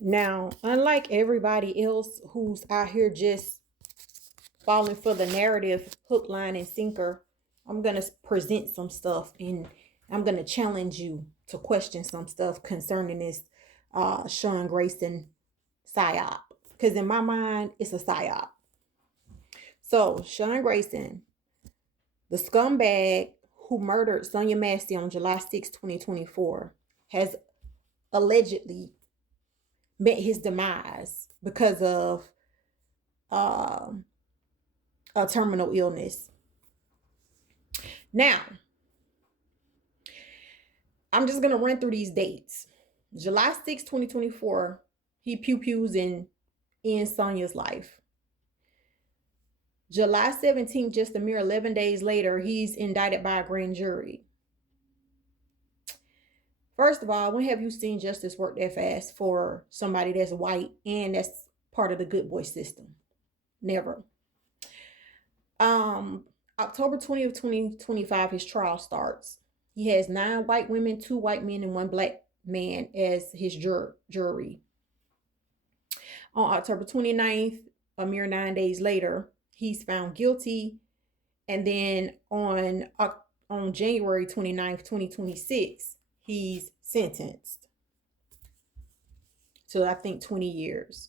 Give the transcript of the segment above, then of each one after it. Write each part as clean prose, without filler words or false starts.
Now, unlike everybody else who's out here just falling for the narrative hook, line, and sinker, I'm going to present some stuff and I'm going to challenge you to question some stuff concerning this Sean Grayson psyop. Because in my mind, it's a psyop. So, Sean Grayson, the scumbag who murdered Sonia Massey on July 6, 2024, has allegedly met his demise because of uh, a terminal illness. Now, I'm just going to run through these dates. July 6, 2024, he pew-pews in Sonia's life. July 17th, just a mere 11 days later, he's indicted by a grand jury. First of all, when have you seen justice work that fast for somebody that's white and that's part of the good boy system? Never. October 20th, 2025, his trial starts. He has 9 white women, 2 white men, and 1 black man as his jury. On October 29th, a mere 9 days later, he's found guilty. And then on January 29th, 2026, he's sentenced to, I think, 20 years.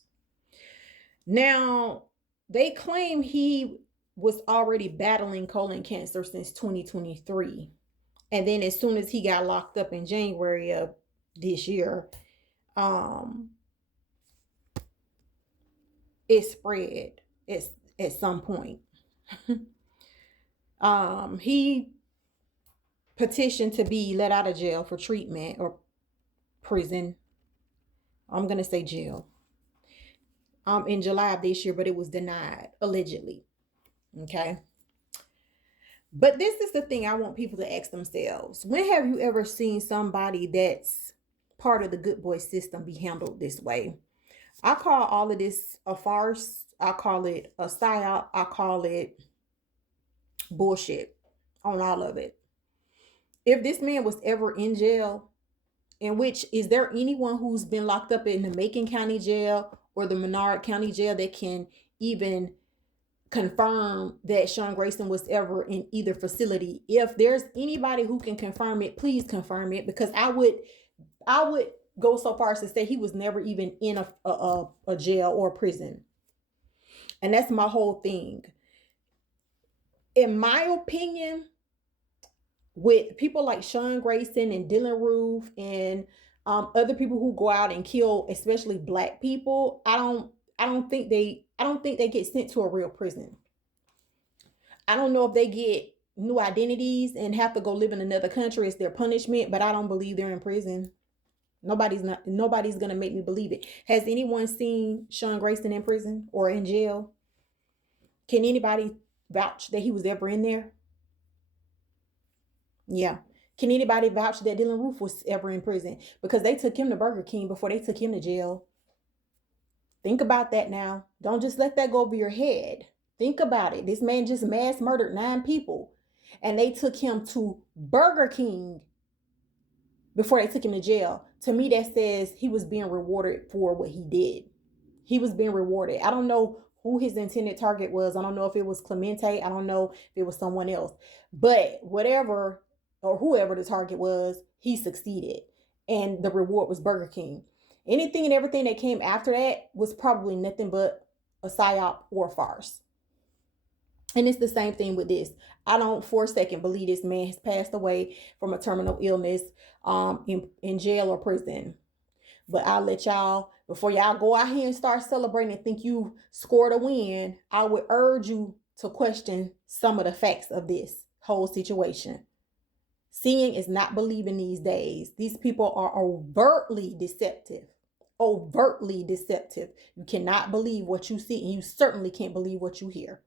Now, they claim he was already battling colon cancer since 2023. And then as soon as he got locked up in January of this year, it spread at some point. He petitioned to be let out of jail for treatment or prison. I'm going to say jail. In July of this year, but it was denied, allegedly. Okay. But this is the thing I want people to ask themselves. When have you ever seen somebody that's part of the good boy system be handled this way? I call all of this a farce. I call it a psyop. I call it bullshit on all of it. If this man was ever in jail, in which, is there anyone who's been locked up in the Macon County Jail or the Menard County Jail that can even confirm that Sean Grayson was ever in either facility? If there's anybody who can confirm it, please confirm it, because I would go so far as to say he was never even in a jail or a prison. And that's my whole thing. In my opinion, with people like Sean Grayson and Dylan Roof and other people who go out and kill, especially black people, I don't think they get sent to a real prison. I don't know if they get new identities and have to go live in another country as their punishment, but I don't believe they're in prison. Nobody's gonna make me believe it. Has anyone seen Sean Grayson in prison or in jail? Can anybody vouch that he was ever in there? Yeah. Can anybody vouch that Dylan Roof was ever in prison? Because they took him to Burger King before they took him to jail. Think about that now. Don't just let that go over your head. Think about it. This man just mass murdered 9 people. And they took him to Burger King before they took him to jail. To me, that says he was being rewarded for what he did. He was being rewarded. I don't know who his intended target was. I don't know if it was Clemente. I don't know if it was someone else. But whatever or whoever the target was, he succeeded. And the reward was Burger King. Anything and everything that came after that was probably nothing but a psyop or a farce. And it's the same thing with this. I don't for a second believe this man has passed away from a terminal illness in jail or prison. But I'll let y'all, before y'all go out here and start celebrating and think you scored a win, I would urge you to question some of the facts of this whole situation. Seeing is not believing these days. These people are overtly deceptive. Overtly deceptive. You cannot believe what you see, and you certainly can't believe what you hear.